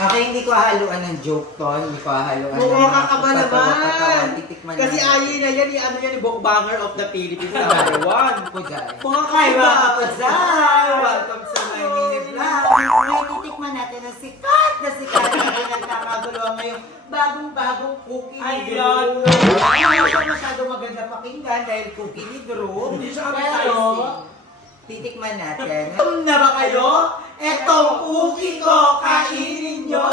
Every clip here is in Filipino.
Okay, hindi ko haluan ng joke to. Hindi ko haluan ng... Oo, kakaba naman. Titikman Kasi ayin na yan, ano yan, yung bookbanger of the Philippines. Number one. Mga kaiba kaiba. ka dyan! Welcome sa my mini vlog. Ngayon, titikman natin ang sikat na nagkakagulo ngayong bagong cookie ni Drew. Hindi siya masyado maganda pakinggan dahil cookie ni Drew. Pero, titikman natin. Alam na ba kayo? Etong cookie ko, kainin nyo!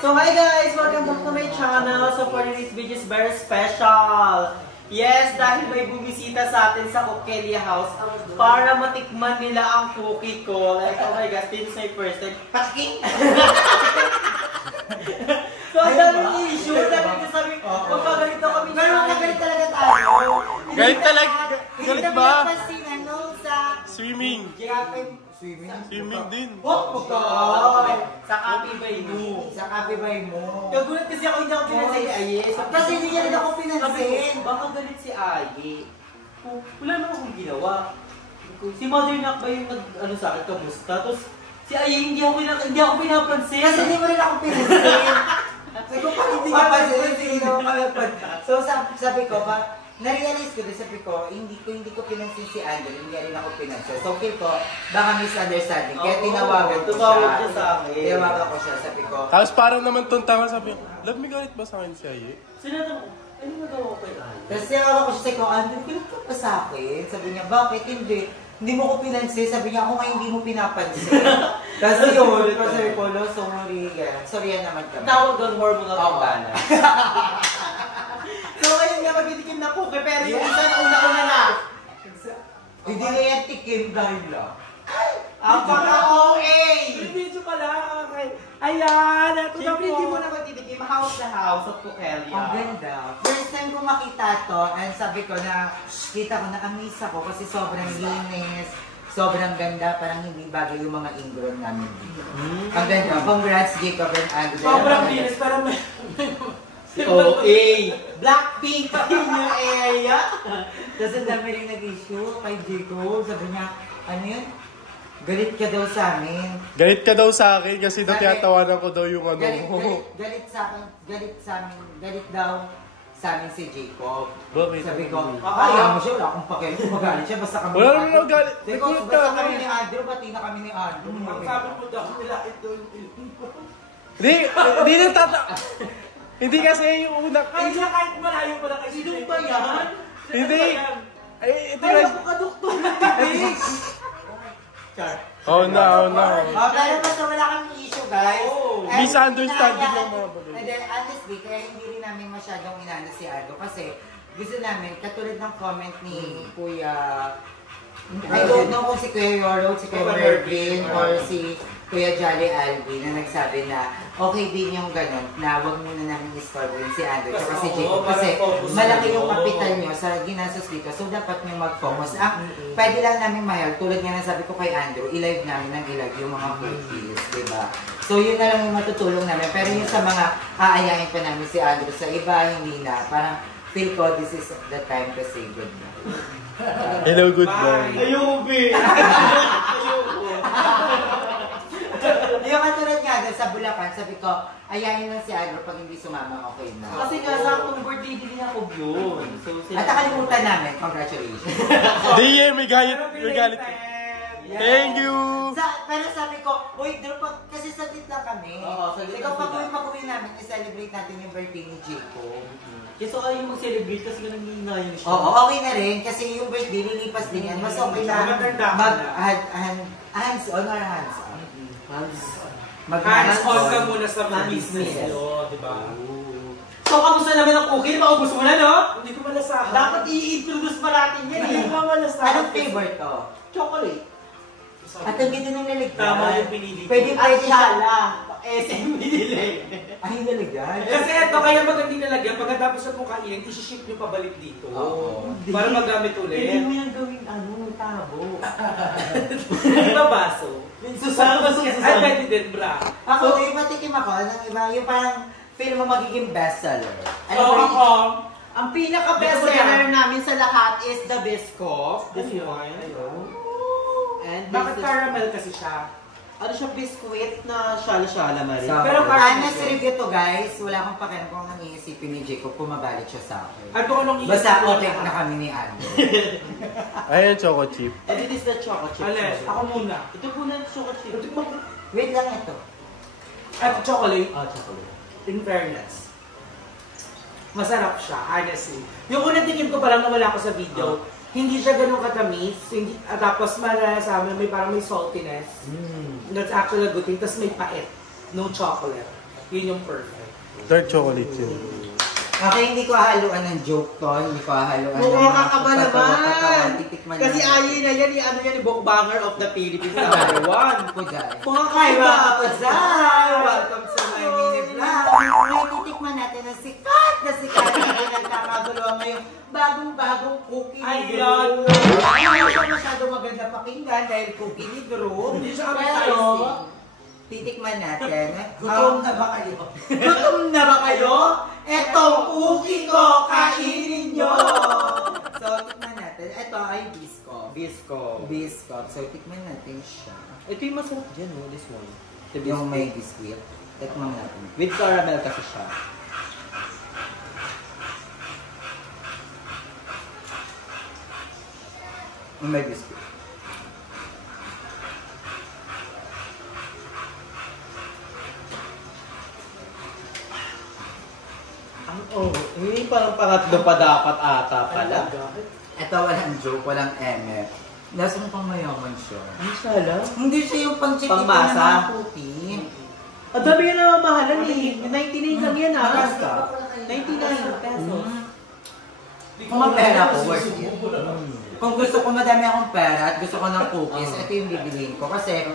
So hi guys! Welcome back to my channel. So for today's video is very special. Yes, dahil may bumisita sa atin sa Coquelia House para matikman nila ang cookie ko. Like, oh my gosh, this is my first time. Paking! So, ang daming issue. Sabi ko sabi, magpagalito kami. Pero nagalit talaga tayo. Galit talaga? Galit ba? Swimming. Swimming din. Oh, Sa Copy by Mo. Sa Copy by Mo. Kagulat kasi ako, hindi ako pinansin si Aye. Kasi hindi niya rin ako pinansin. Baka galit si Aye. Wala naman akong ginawa. Si Mother Knock ba yung nag-ano sa akin, kamusta? Tapos si Aye, hindi ako pinapansin. Kasi hindi mo rin ako pinansin. Sabi ko, hindi ka pansin. Sige na ako So sabi ko, na-realize ko, sabi ko, hindi ko pinansin si Andrew, hindi rin ako pinansin. So, feel ko, baka misunderstanding. Kaya tinawagan ko siya. Tumawag siya sa akin. Tinawagan ko siya, sabi ko. Tapos parang naman tuntanga sabi ko, love me galit ba sa akin si Aye? Sinabi ko, ano nagawa ko kay Aye? Tapos tinawagan ko siya, sabi ko, Andrew, pinag ka pa sa akin? Sabi niya, bakit hindi? Hindi mo ko pinansin. Sabi niya, ako nga hindi mo pinapansin. Kasi yun, sabi ko, no, sorry. Sorry yan naman kami. Tawag doon, hormonal imbalance. So, ngayon nga magtitikim na cookie, pero yung isa na una-una na. Hindi na yan tikim dahil lang. Apaka-OA! Video ka lang. Ayan, ito na Siyempre, po. hindi mo na magtitikim. House na house of Coquelia. Ang ganda. First time ko makita to, and sabi ko na, kita ko na amaze ako kasi sobrang linis, sobrang ganda, parang hindi bagay yung mga ingron namin dito. Ang ganda. Congrats, Jacob and Andrew. Sobrang linis, pero may... OA! Blackpink pa din yung area. Tapos ang dami rin nag-issue kay Jacob. Sabi niya, ano yun? Galit ka daw sa amin. Galit ka daw sa akin kasi daw tiyatawanan ko daw yung ano. Galit sa akin, galit daw sa amin si Jacob. Bakit? Sabi ko, ayaw mo siya, wala akong pakialam. Magalit siya, basta kami. Wala naman galit. Sabi ko, Nagulat basta na kami ako. ni Andrew, pati na kami ni Andrew. Ang sabi ko daw nila, ito Hindi na Hindi kasi yung una. Ay, siya kahit malayo pa na kasi. Sino ba yan? Hindi. Ay, ito Ay, yan. ako kaduktor ng tibig. Oh no. Pero basta wala kaming issue, guys. Oh. And Misunderstanding inaayaan- lang mga bagay. And then, honestly, kaya hindi rin namin masyadong inano si Aldo kasi gusto namin, katulad ng comment ni Kuya, I don't know kung si Kuya Yoro, si Kuya Mervin, or si Kuya Jolly Alvin na nagsabi na okay din yung ganun, na huwag muna namin istorboin si Andrew at si Jacob kasi malaki yung kapital nyo sa ginastos dito, so dapat nyo mag-focus. Pwede lang namin mahal, tulad nga na sabi ko kay Andrew, i-live namin ng ilag yung mga cookies, diba? So yun na lang yung matutulong namin, pero yung sa mga aayain pa namin si Andrew sa iba, hindi na, parang feel ko this is the time to say goodbye. Hello, goodbye. Ayoko, be. Yung katulad nga doon sa Bulacan, sabi ko, ayayin lang si Andrew pag hindi sumama, okay na. Kasi nga sa akong birthday din ako yun. So, At nakalimutan namin, congratulations. Di, may galit. Thank you. Pero sabi ko, uy, Drew, kasi saglit lang kami. Oo, saglit lang Ikaw, sila. pag-uwi namin, i-celebrate natin yung birthday ni Jacob. Kasi ayaw mag-celebrate kasi nangingayon siya. Oo, okay na rin, kasi yung birthday, lilipas din yan. Mas okay na hands-on or hands-on? Hands-on ka muna sa business nyo, di ba? So, kamusta naman ang cookie? Maubos mo na, no? Hindi ko malasahan. Dapat i-introduce pa natin yan, Hindi eh. ko malasahan. Anong flavor to? Chocolate. At ang ganda ng lalagyan. Tama yung pinili ko. Pwede At siya. shala. SM binili. Ay, nalagyan. Kasi ito, kaya magandang nilagyan, pagkatapos sa mukha iyan, isi-ship nyo pabalik dito. Oo. Para magamit Pwede ulit. mo yan gawin, ano, tabo. Hindi ba baso? Susama. Ay, pwede din, bra. Ako, yung matikim ako, ng iba, yung parang feel mo magiging bestseller. Ang pinaka-bestseller namin sa lahat is the Biscoff. This one. And Bakit caramel kasi siya? ano siya, biscuit na shala-shala, Marie. So, Pero parang- honest review to guys, wala akong pakialam kung anong iisipin ni Jacob, pumabalit siya sa akin. At kung anong Basta iisip okay niya. na kami ni Ando. Ayan, choco chip. And it is the choco chip. Ales, ako muna. Ito po na choco chip. Wait lang ito. At chocolate, Chocolate. in fairness, masarap siya, honestly. Yung unang tingin ko pa lang na wala ko sa video, hindi siya ganun katamis, hindi, tapos malalasabi may parang may saltiness. That's actually a good thing. Tapos may pait. No chocolate. Yun yung perfect. Dark chocolate yun. Okay, hindi ko haluan ng joke to, hindi ko haluan ng Oo, kakaba naman! titikman Kasi naman. ayin na yan, ano yan, bookbanger of the Philippines number one. Ako dyan. Mga Hi, kaiba mga ka kapazay! Welcome to my mini vlog. Ngayon, titikman natin ang sikat na nagkakaguluhan ngayong bagong-bagong cookie Ay, ni God. Drew. Hindi siya masyado maganda pakinggan dahil cookie ni Drew. Hindi siya Pero, appetizing. titikman natin. Gutom na ba kayo? Gutom na ba kayo? Etong cookie ko, kainin nyo! So, tikman natin. Ito ay bisco. Bisco. So, tikman natin siya. Ito yung masarap dyan, no? This one. Yung may biscuit. Tikman natin. With caramel kasi siya. Yung may biscuit. Parang pangatlo pa dapat ata pala. Ito walang joke, walang eme. Lasang pang mayaman siya. Ang sala. Hindi siya yung pang-chipito Pangmasa. na mga cookie. Ang dami yan na mahalan eh. 99 lang yan ah. Basta. 99 pesos. Kung mapera ako, worth it. Kung gusto ko madami akong pera at gusto ko ng cookies, ito yung bibiliin ko. Kasi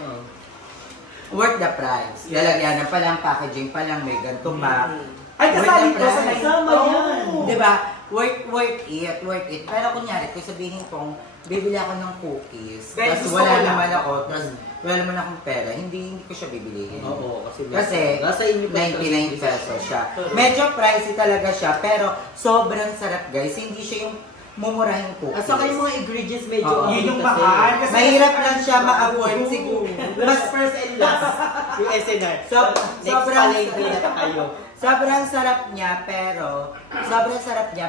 worth the price. Lalagyanan pa lang, packaging pa lang, may ganito pa. Ay, kasali ko sa Kasama yan. Diba? Worth it. Pero kunyari, kung sabihin kong bibili ako ng cookies, Dahil tapos gusto wala ko lang. naman ako, tapos wala naman akong pera, hindi ko siya bibiliin. Oo, Kasi nasa inyo pa 99 pesos siya. Medyo pricey talaga siya, pero sobrang sarap guys. Hindi siya yung mumurahing cookies. At saka yung mga ingredients medyo Oo. Yun yung mahal. Kasi Mahirap lang siya ma-afford siguro. Mas first and last. Yung SNR. Next Sobrang palengke na tayo. Sobrang sarap niya,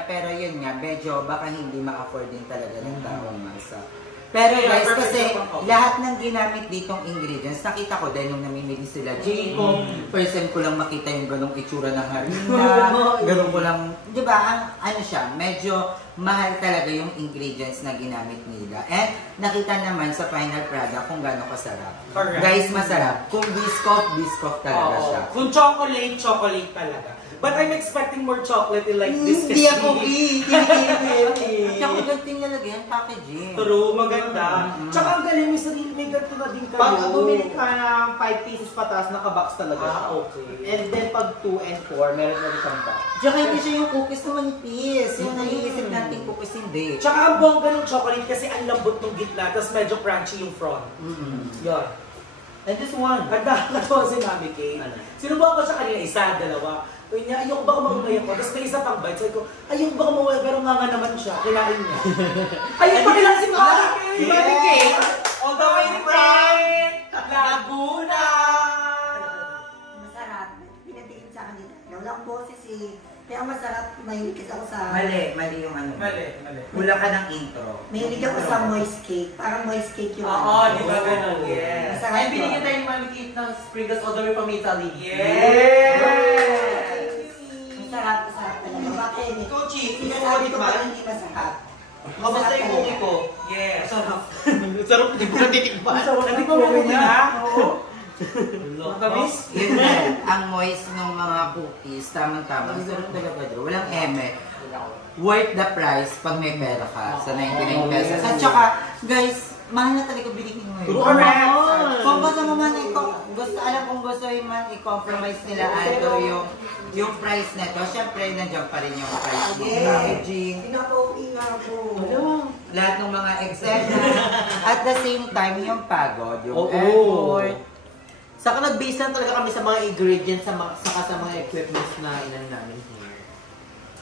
pero yun nga, medyo baka hindi ma-afford din talaga ng taong masa. Pero guys, kasi lahat ng ginamit ditong ingredients, nakita ko din nung namimili sila. Jacob, first time ko lang makita yung ganong itsura ng harina, ganong ko lang, di ba, ano siya, medyo mahal talaga yung ingredients na ginamit nila. And nakita naman sa final product kung gano'ng kasarap. Correct. Guys, masarap. Kung biscoff talaga siya. Kung chocolate talaga. But I'm expecting more chocolate like this. Hindi ako Hindi ako ganting nalagyan packaging. True, maganda. Tsaka ang galing, may sarili, may ganito na din kayo. Pag bumili ka ng 5 pieces pataas, naka-box talaga siya. Okay. And then pag 2 and 4, meron na isang box. Tsaka hindi siya yung cookies na manipis. Yung naiisip natin cookies hindi. Tsaka ang bongga ng chocolate kasi ang lambot ng gitna, tapos medyo crunchy yung front. Yun. And this one. Ang nakakatawa si Mami Kay. Ano? Sinubukan ko siya kanina, isa, dalawa. Uy niya, ayoko baka maumay ako. Tapos may isa pang bite. Sabi ko, ayoko baka maumay, pero nga naman siya. Kinain niya. Ayun pa kailangan si Mami Kay! Si Mami Kay! All the way from Laguna! Masarap. Pinatingin sa kanila. Wala akong boses eh. Kaya masarap. Mahilig kasi ako sa... Mali yung ano. Mali. Wala ka ng intro. Mahilig ako sa moist cake. Parang moist cake yung... Oo, di ba ganun? Yes. Masarap Ay, binigyan yun. tayo ng Mami Kate ng sprinkles all the way from Italy. Yes! Masarap talaga. Bakit? Kochi, Sinasabi ko pa hindi masarap. Kamusta yung cookie ko? Yes. Sarap. Sarap, hindi ko natitikman. Nandito mo na? Oo. Matamis? Yun na, ang moist ng mga cookies, tamang-tama. Sarap talaga doon. Walang eme. Worth the price pag may pera ka sa 99 pesos. At saka, guys, mahal na talaga bilihin mo yun. Correct. Kung gusto mo man, alam kong gusto man i-compromise nila Aldo yung price nito, syempre nandiyan pa rin yung price ng packaging. Pinaka-okay nga po. Lahat ng mga eksena. At the same time, yung pagod, yung Oo. effort. Saka nag-base lang talaga kami sa mga ingredients, saka sa mga equipments na inan namin here.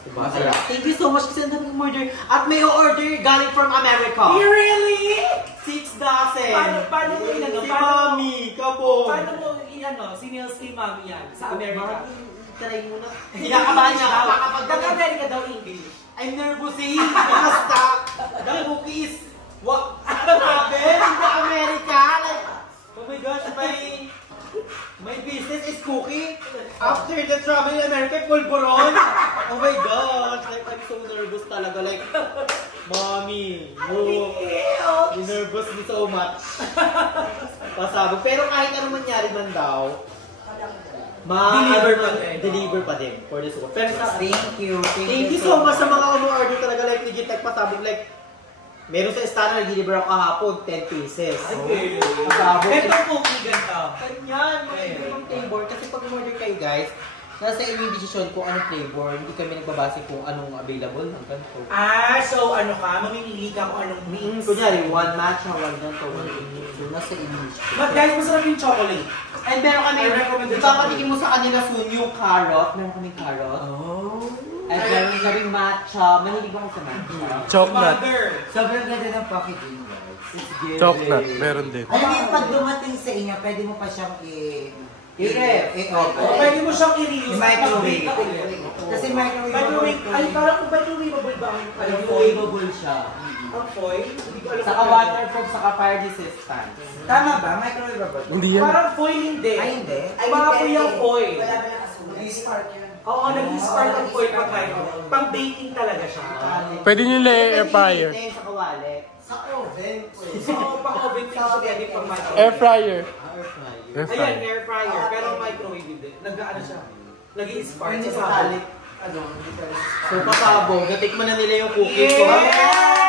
Diba? Masarap. Thank you so much kasi ang daming order. At may order galing from America. Really? 6 dozen. Paano mo inano? Si Mami, kabog. Paano mo inano? Sinils kay Mami yan sa America. Try mo na. Kinakabahan niya ako kapag Nag-America daw English. I'm nervous eh. Basta. The cookies. What? Ano natin? Sa America. Like, oh my gosh, my business is cookie. After the travel in America, pulburon. Oh my gosh. Like, I'm so nervous talaga. Like, Mommy, you nervous me so much. Pasabog. Pero kahit ano mangyari man daw, deliver pa din for this one. Pero sa, Thank you. thank you so much sa mga umorder talaga. Like, legit, like, pasabog. Like, meron sa Estana, nag-deliver ako kahapon, 10 pieces. Pasabog. Ito cookie ganda. Ganyan, mga ibang flavor. Kasi pag umorder kayo guys, nasa inyo yung decision kung anong flavor. Hindi kami nagbabase kung anong available ng ganito. So ano ka? Mamimili ka kung anong mix. Kunyari, one matcha, one ganito, one English. So, nasa English. Guys, masarap yung chocolate. And meron kami, I recommend the ipapatikin mo sa kanila soon yung carrot. Meron kami carrot. Oh. At meron kami matcha. Mahilig ako sa matcha. Chocolate. Sobrang ganda ng packaging, guys. Chocolate. Meron din. Alam mo yung pag dumating sa inyo, pwede mo pa siyang Pwede mo siyang i-reuse. i-microwave. Kasi Microwave. ay parang microwavable ba ang Microwavable siya. ang foil? Hindi ko alam. Saka waterproof, saka fire resistant. Tama ba? Microwave. Hindi yan. Parang foil hindi. Ay, hindi. Mga po yung foil. Wala ba nakasulat? Nag-spark yun. Oo, nag-spark ang foil pag kayo. Pang baking talaga siya. Pwede nyo air fryer. Pwede sa kawali. Sa oven. So, pang oven din siya pwede pang microwave. Air fryer. Air Ayan, fryer. air fryer. Pero microwave din. Nag-ano siya? Nag-i-spark Hindi sa sa tali. Ano? Hindi ka rin. So, pasabog. Natikman na nila yung cookies ko. Yeah!